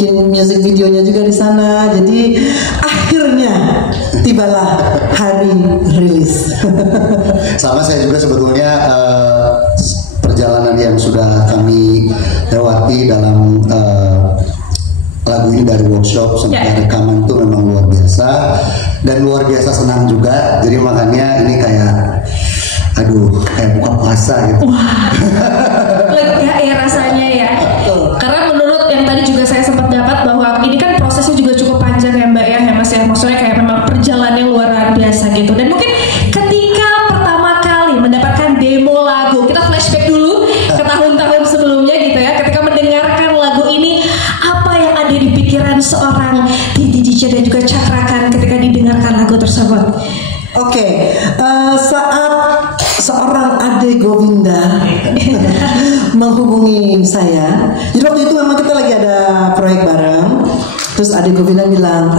bikin music videonya juga di sana. Jadi akhirnya tibalah hari rilis. Sama saya juga sebetulnya perjalanan yang sudah kami lewati dalam lagu ini dari workshop sampai rekaman itu memang luar biasa dan luar biasa senang juga. Jadi makanya ini kayak kayak buka puasa gitu. Wah, lega ya rasanya ya. Karena menurut yang tadi juga saya sempat dapat bahwa ini kan prosesnya juga cukup panjang ya Mbak ya Mas ya. Maksudnya kayak memang perjalanannya luar biasa gitu. Dan mungkin ketika pertama kali mendapatkan demo lagu, kita flashback dulu ke tahun-tahun sebelumnya gitu ya. Ketika mendengarkan lagu ini, apa yang ada di pikiran seorang Titi DJ dan juga Cakrakan ketika didengarkan lagu tersebut? Oke, saat seorang Ade Govinda menghubungi saya, jadi waktu itu memang kita lagi ada proyek bareng. Terus Ade Govinda bilang,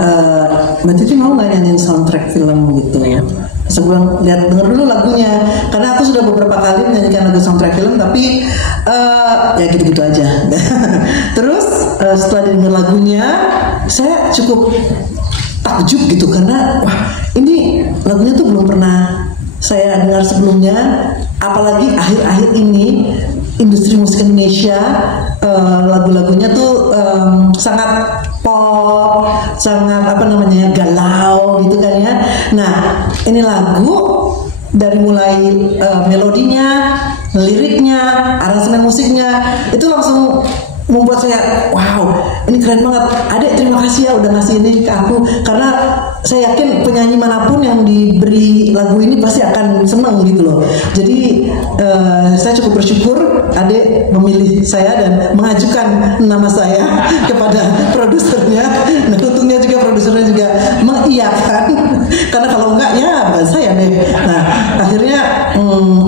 Mbak Titi mau nggak nyanyiin soundtrack film gitu ya? Saya bilang, denger dulu lagunya, karena aku sudah beberapa kali menyanyikan lagu soundtrack film, tapi ya gitu-gitu aja. Terus setelah denger lagunya, saya cukup takjub gitu karena wah ini lagunya tuh belum pernah saya dengar sebelumnya, apalagi akhir-akhir ini industri musik Indonesia lagu-lagunya tuh sangat pop, sangat galau gitu kan ya. Nah ini lagu dari mulai melodinya, liriknya, aransemen musiknya itu langsung membuat saya wow ini keren banget. Adek terima kasih ya udah ngasih ini ke aku, karena saya yakin penyanyi manapun yang diberi lagu ini pasti akan senang gitu loh. Jadi saya cukup bersyukur Adek memilih saya dan mengajukan nama saya kepada produsernya. Nah untungnya juga produsernya juga mengiyakan, karena kalau enggak ya bukan saya deh. Nah akhirnya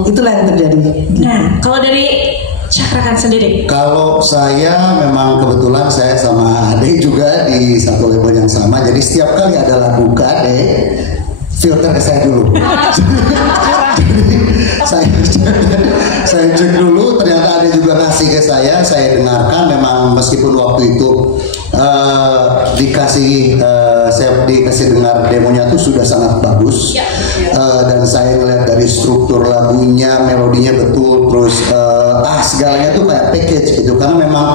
itulah yang terjadi. Nah kalau dari Cakrakan sendiri? Kalau saya memang kebetulan saya sama Ade juga di satu label yang sama. Jadi setiap kali ada lagu ke Ade, filter ke saya dulu. Jadi saya cek dulu, ternyata Ade juga ngasih ke saya dengarkan. Memang meskipun waktu itu saya dikasih dengar demonya tuh sudah sangat bagus, dan saya ngeliat dari struktur lagunya, melodinya betul, terus segalanya tuh kayak package gitu, karena memang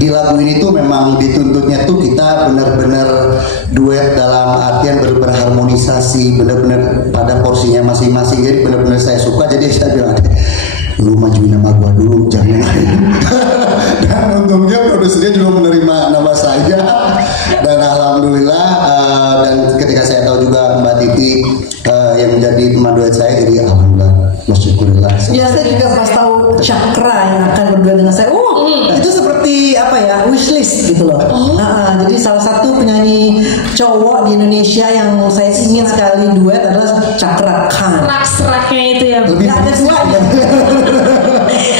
di lagu ini tuh memang dituntutnya tuh kita benar-benar duet dalam artian berharmonisasi, benar-benar pada porsinya masing-masing. Jadi benar-benar saya suka, jadi saya bilang lu majuin nama gua dulu jangan dan untungnya produsernya juga menerima nama saya dan alhamdulillah dan ketika saya tahu juga Mbak Titi yang menjadi teman duet saya, jadi alhamdulillah bersyukurillah. Ya saya juga pas tahu Cakra yang akan berdua dengan saya, itu seperti wishlist gitu loh. Jadi salah satu penyanyi cowok di Indonesia yang saya ingin sekali duet adalah Cakra Khan. Serak-seraknya itu ya. Lebih ada dua ya.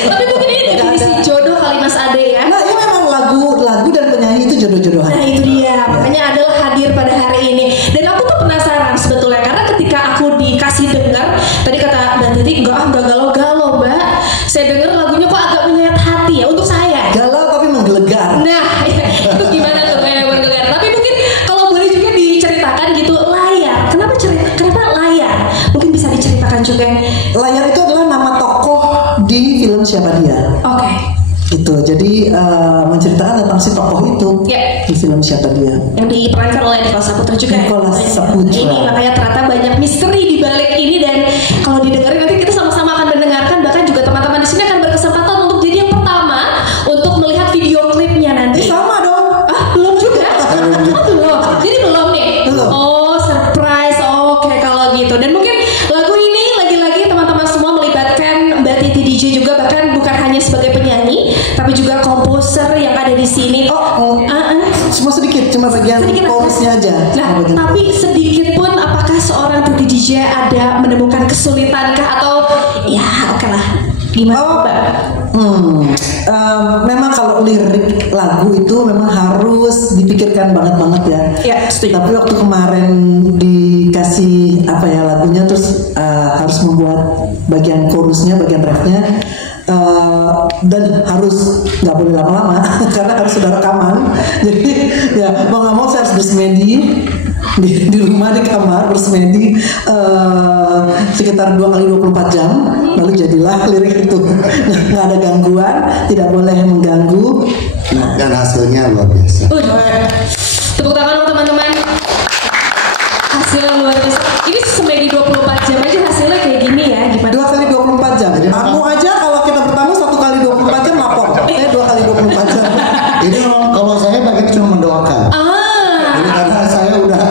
Tapi mungkin ini definisi jodoh kali Mas Ade ya. Nah ini memang lagu dan penyanyi itu jodoh-jodohan. Nah itu dia, makanya adalah hadir pada hari ini. Dan aku tuh penasaran sebetulnya, karena ketika aku dikasih dengar, tadi kata Mbak Titi enggak galau-galau Mbak. Saya dengar lagunya kok agak menyayat hati ya untuk saya. Galau tapi menggelegar. Nah itu gimana tuh kayak menggelegar. Tapi mungkin kalau boleh juga diceritakan gitu, layar. Kenapa layar? Mungkin bisa diceritakan juga. Layar itu adalah nama tokoh di film Siapa Dia. Oke. Itu jadi menceritakan tentang si tokoh itu di film Siapa Dia yang diperankan oleh Nicholas Saputra juga. Nicholas Saputra. Ini makanya ternyata banyak misteri di balik ini, dan kalau didengarin nanti kita sama-sama akan mendengarkan, bahkan juga teman-teman di sini akan berkesempatan untuk jadi yang pertama untuk melihat video klipnya nanti. Sama dong. Belum juga. Belum. Jadi belum nih. Belum. Oh surprise. Oke kalau gitu. Dan mungkin lagu ini lagi-lagi teman-teman semua melibatkan Mbak Titi DJ juga, bahkan bukan hanya sebagai penyanyi tapi juga komposer yang ada di sini. Cuma sedikit, cuma bagian chorusnya aja. Nah, tapi sedikit pun apakah seorang Titi DJ ada menemukan kesulitankah atau ya oke lah. Gimana Mbak? Memang kalau lirik lagu itu memang harus dipikirkan banget ya. Ya, setuju. Tapi waktu kemarin dikasih lagunya terus harus membuat bagian chorusnya, bagian refnya. dan harus nggak boleh lama-lama karena harus sudah rekaman. Jadi ya mau nggak mau saya harus bersemedi di rumah, di kamar bersemedi sekitar 2 kali 24 jam. Lalu jadilah lirik itu. Nggak ada gangguan, tidak boleh mengganggu. Nah, dan hasilnya luar biasa. Tepuk tangan dong teman-teman. Hasilnya luar biasa. Ini semedi 24 jam aja hasilnya kayak gini ya. Gimana? 2 kali 24 jam. Tamu aja kalau kita bertamu 1 kali 24 jam lapor. 2 kali 24 jam. Ini kalau saya bagi cuma mendoakan. Jadi karena saya udah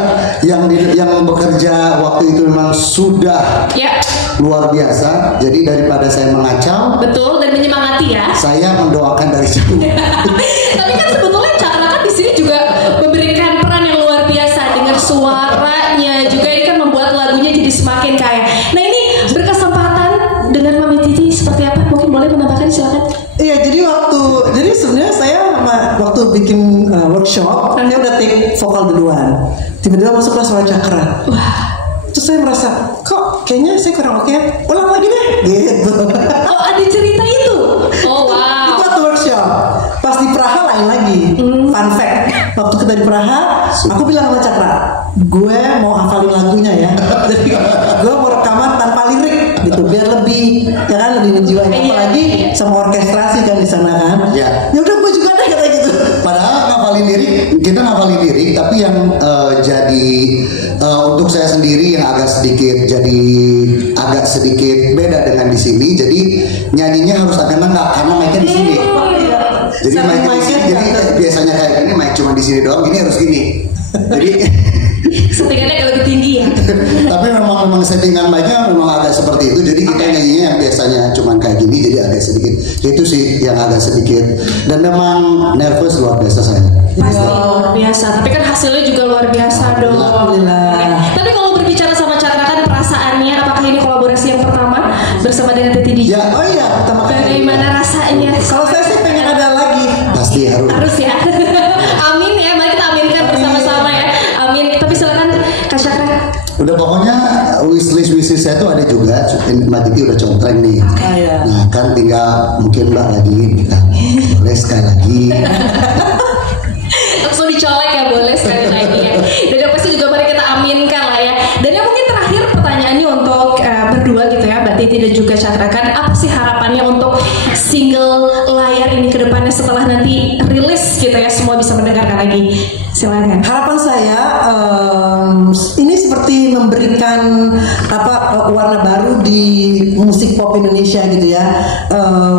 yang bekerja waktu itu memang sudah luar biasa. Jadi daripada saya mengacau, betul, dan menyemangati ya. Saya mendoakan dari jauh. Tapi kan sebetulnya Cakra kan di sini juga memberikan peran yang luar biasa dengan suaranya juga, ini kan membuat lagunya jadi semakin kaya. Nah ini berkesempatan dengan Mami Titi seperti apa? Mungkin boleh menambahkan, silakan. Iya, jadi sebenarnya saya waktu bikin workshop, saya udah take vokal duluan. Tiba-tiba masuklah suara Cakra. Terus saya merasa, kok kayaknya saya kurang oke. Ulang lagi deh, gitu. Oh, ada cerita itu. Oh wow. Itu waktu workshop. Pas di Praha lain lagi. Fun fact, waktu kita di Praha, aku bilang sama Cakra, gue mau hafalin lagunya ya. Jadi gue mau rekaman tanpa lirik, gitu, biar lebih, ya kan, lebih menjiwai. Apalagi sama orkestrasi kan di sana kan. Ya. Ya udah gue juga deh kata gitu. Padahal kita ngafalin lirik, tapi yang jadi untuk saya sendiri yang agak sedikit beda dengan di sini. Jadi nyanyinya harus agak nengak karena mic-nya di sini. Jadi mic-nya di sini. Jadi biasanya kayak gini, mic cuma di sini doang. Ini harus gini. Jadi settingannya agak lebih tinggi ya. Tapi memang settingan mic-nya memang agak seperti itu. Jadi kita nyanyinya yang biasanya cuma kayak gini, jadi agak sedikit. Itu sih yang agak sedikit. Dan memang nervous luar biasa saya. Pasti luar biasa. Tapi kan hasilnya juga luar biasa dong. Alhamdulillah. Tapi kalau berbicara sama Cakra kan perasaannya, apakah ini kolaborasi yang pertama bersama dengan Titi DJ? Ya, Oh iya, pertama kali. Bagaimana rasanya? Kalau saya sih pengen ada lagi. pasti harus. Harus ya. Amin ya, mari kita aminkan bersama-sama ya. Amin. Tapi silakan Kak Cakra. Udah pokoknya wishlist saya tuh ada juga. Mbak Titi udah contreng nih. Iya. Nah kan tinggal mungkin Mbak lagi kita boleh sekali lagi. Langsung dicolek ya, boleh sekali lagi ya. Dan yang pasti juga mari kita aminkan lah ya. Dan yang mungkin terakhir pertanyaannya untuk berdua gitu ya, Mbak Titi dan juga Cakra, kan apa sih harapannya untuk single layar ini ke depannya setelah nanti rilis gitu ya, semua bisa mendengarkan lagi. Silakan. Harapan saya ini seperti memberikan warna baru di musik pop Indonesia gitu ya.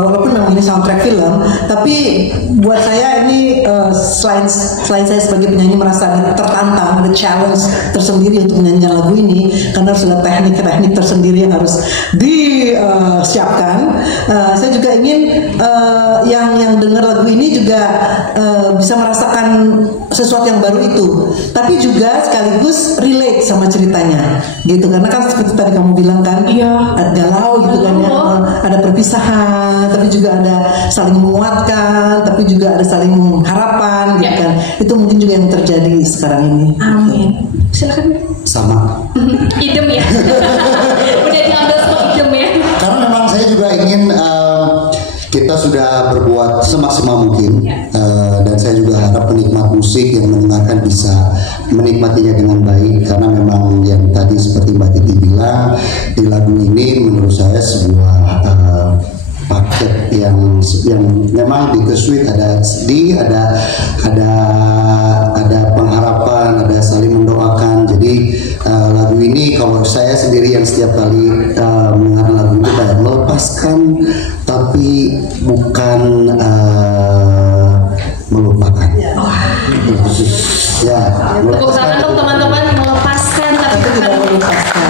Walaupun memang ini soundtrack film, tapi buat saya ini selain saya sebagai penyanyi merasa tertantang, ada challenge tersendiri untuk menyanyikan lagu ini karena harus ada teknik tersendiri yang harus disiapkan. Saya juga ingin yang dengar lagu ini juga bisa merasakan sesuatu yang baru itu, tapi juga sekaligus relate sama ceritanya gitu, karena kan seperti tadi kamu bilang kan, ada galau gitu kan ya, ada perpisahan tapi juga ada saling menguatkan, tapi juga ada saling harapan gitu kan. Itu mungkin juga yang terjadi sekarang ini. Amin. Silakan. Sama. Idem ya. Udah diambil semua idem ya. Karena memang saya juga ingin kita sudah berbuat semaksimal mungkin, dan saya juga harap penikmat musik yang mendengarkan bisa menikmatinya dengan baik, karena memang yang tadi seperti Mbak Titi bilang, di lagu ini menurut saya sebuah paket yang memang bittersweet, ada sedih, ada pengharapan, ada saling mendoakan. Jadi lagu ini kalau saya sendiri yang setiap kali mendengar lagu itu kayak melepaskan tapi bukan melupakan. Ya, Tepuk tangan dong teman-teman, melepaskan tapi bukan melupakan.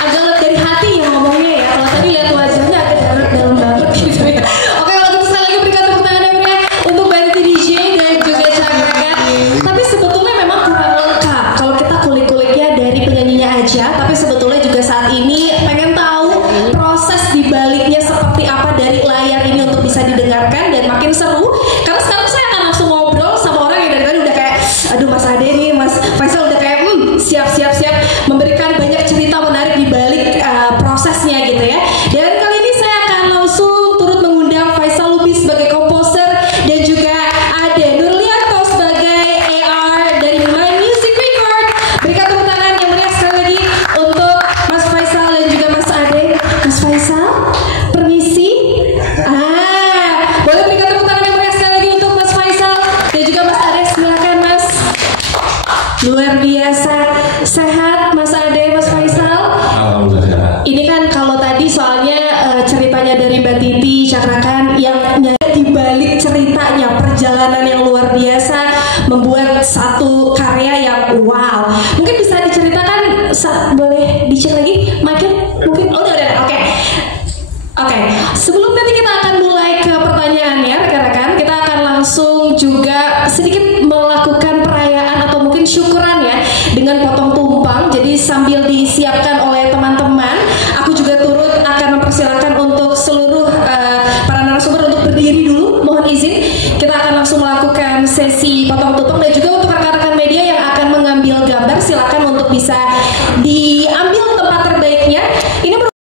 agak dari hati ya ngomongnya ya. Kalau tadi lihat wajahnya agak dalam banget gitu ya. Oke, kalau gitu sekali lagi berikan tepuk tangan ya untuk Mbak Titi DJ dan juga Cakra kan. Tapi sebetulnya memang kurang lengkap kalau kita kulik-kuliknya dari penyanyinya aja, tapi sebetulnya juga saat ini pengen tahu proses dibaliknya seperti apa dari layar ini untuk bisa didengarkan dan makin seru. Karena sekarang saya akan langsung ngobrol sama orang yang dari tadi udah kayak, aduh Mas Ade nih, Mas Faisal udah kayak siap memberikan banyak cerita menarik di balik prosesnya gitu ya. Dan kali ini saya akan langsung turut mengundang Faisal membuat satu karya yang wow. Mungkin bisa diceritakan, boleh di-share lagi? Mungkin udah. Oke. Sebelum nanti kita akan mulai ke pertanyaannya, rekan-rekan, kita akan langsung juga sedikit melakukan perayaan atau mungkin syukuran ya dengan potong tumpang. Jadi sambil disiapkan oleh teman-teman, aku juga turut akan mempersilakan untuk seluruh para narasumber untuk berdiri dulu. Mohon izin, kita akan langsung melakukan sesi potong tumpang, dan juga untuk rekan-rekan media yang akan mengambil gambar, silakan untuk bisa diambil